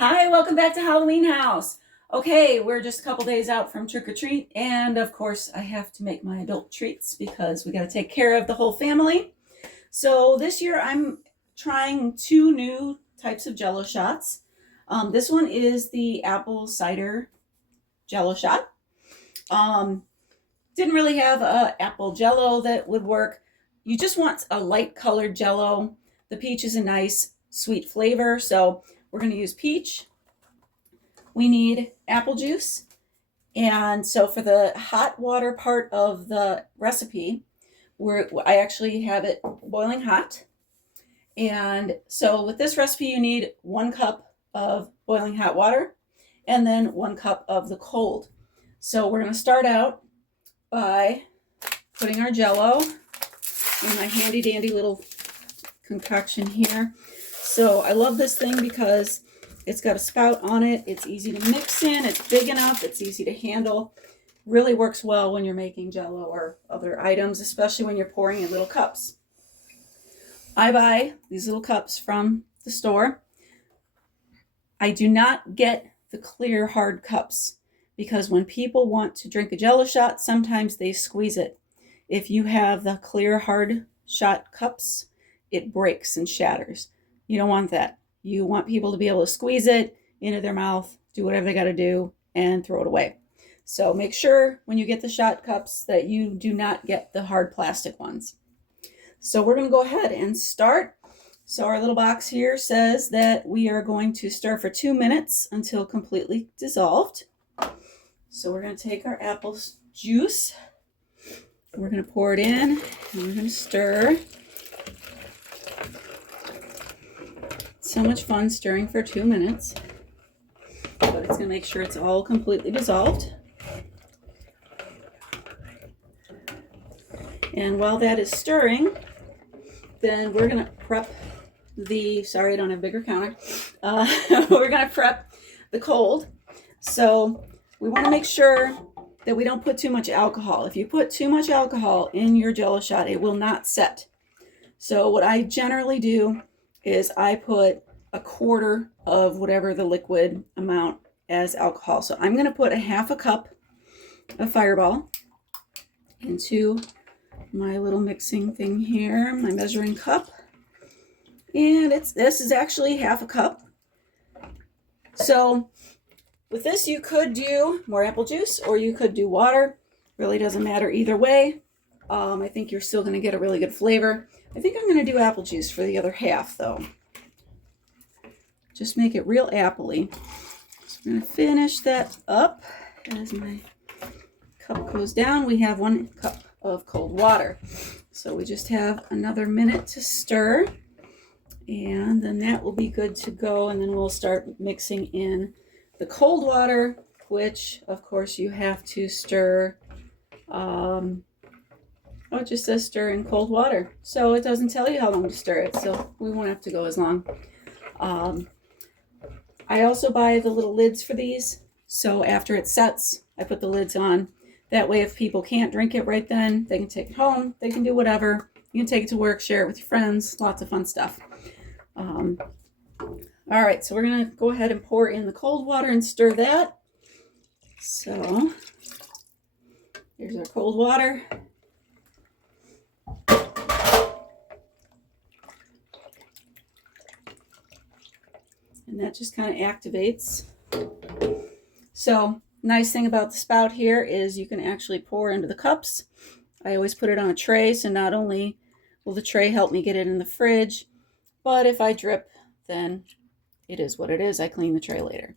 Hi, welcome back to Halloween House. Okay, we're just a couple days out from trick or treat, and of course, I have to make my adult treats because we got to take care of the whole family. So this year, I'm trying two new types of Jello shots. This one is the apple cider Jello shot. Um, didn't really have a apple Jello that would work. You just want a light colored Jello. The peach is a nice sweet flavor, so we're going to use peach. We need apple juice. And so for the hot water part of the recipe, I actually have it boiling hot. And so with this recipe, you need 1 cup of boiling hot water and then 1 cup of the cold. So we're going to start out by putting our Jello in my handy dandy little concoction here. So I love this thing because it's got a spout on it. It's easy to mix in. It's big enough. It's easy to handle. Really works well when you're making Jello or other items, especially when you're pouring in little cups. I buy these little cups from the store. I do not get the clear hard cups because when people want to drink a Jello shot, sometimes they squeeze it. If you have the clear hard shot cups, it breaks and shatters. You don't want that. You want people to be able to squeeze it into their mouth, do whatever they got to do, and throw it away. So make sure when you get the shot cups that you do not get the hard plastic ones. So we're going to go ahead and start. So our little box here says that we are going to stir for 2 minutes until completely dissolved. So we're going to take our apple juice. We're going to pour it in and we're going to stir. So much fun stirring for 2 minutes, but it's going to make sure it's all completely dissolved. And while that is stirring, then we're going to prep sorry, I don't have a bigger counter. We're going to prep the cold. So we want to make sure that we don't put too much alcohol. If you put too much alcohol in your Jello shot, it will not set. So what I generally do is I put 1/4 of whatever the liquid amount as alcohol. So I'm going to put 1/2 cup of Fireball into my little mixing thing here, my measuring cup. And this is actually 1/2 cup. So with this, you could do more apple juice or you could do water. Really doesn't matter either way. I think you're still going to get a really good flavor. I think I'm going to do apple juice for the other half, though. Just make it real appley. So I'm going to finish that up. As my cup goes down, we have 1 cup of cold water. So we just have another minute to stir. And then that will be good to go. And then we'll start mixing in the cold water, which, of course, you have to stir. It just says stir in cold water. So it doesn't tell you how long to stir it. So we won't have to go as long. I also buy the little lids for these. So after it sets, I put the lids on. That way, if people can't drink it right then, they can take it home. They can do whatever. You can take it to work, share it with your friends. Lots of fun stuff. All right, so we're going to go ahead and pour in the cold water and stir that. So here's our cold water. And that just kind of activates. So nice thing about the spout here is you can actually pour into the cups. I always put it on a tray, so not only will the tray help me get it in the fridge, but if I drip, then it is what it is. I clean the tray later.